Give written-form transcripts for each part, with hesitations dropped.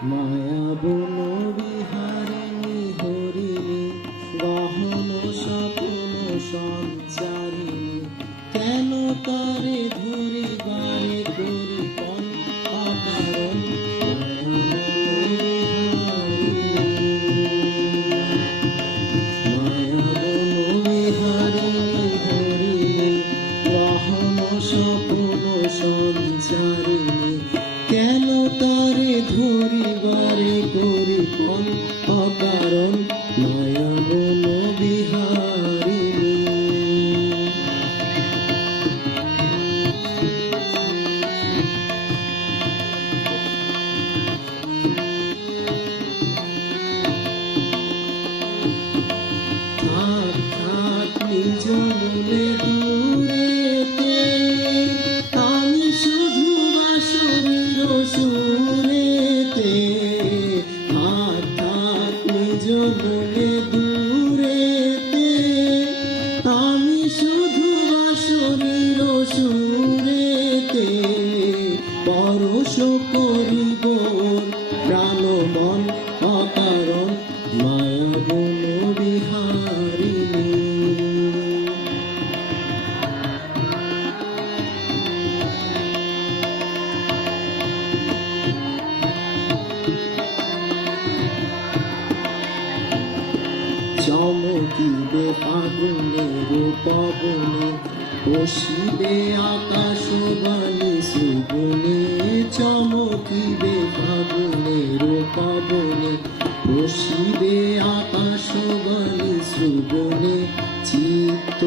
মায়া বন বিহারিণী হরিণী গহন স্বপ্ন সঞ্চারিণী কেন তারে ধরিবারে করি কোন অকারণ মায়া বন বিহারিণী হরিণী গহন স্বপ্ন সঞ্চারিণী কেন তারে ধরিবারে করি কোন অকারণ মায়া বন বিহারিণী। থাক থাক নিজ মনে দূরেতে আমি শুধু বাঁশরীর সুরেতে থাক থাক নিজ মনে দূরেতে আমি শুধু বাঁশরীর সুরেতে পরশ করিব প্রাণ মন অকারণ মায়া বন বিহারিণী। চমকিবে ফাগুনের পবনে বসিবে আকাশবাণী সুবনে চমকিবে ফাগুনের পবনে বসিবে আকাশবাণী সুবনে চিত্ত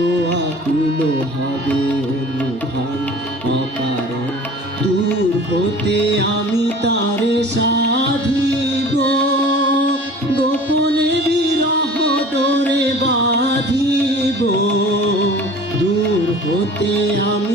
আকুল হবে অনুভান অকারণ দূর হতে আমি তারে সাধিব গোপনে বিরহ ডোরে বাঁধিব দূর হতে আমি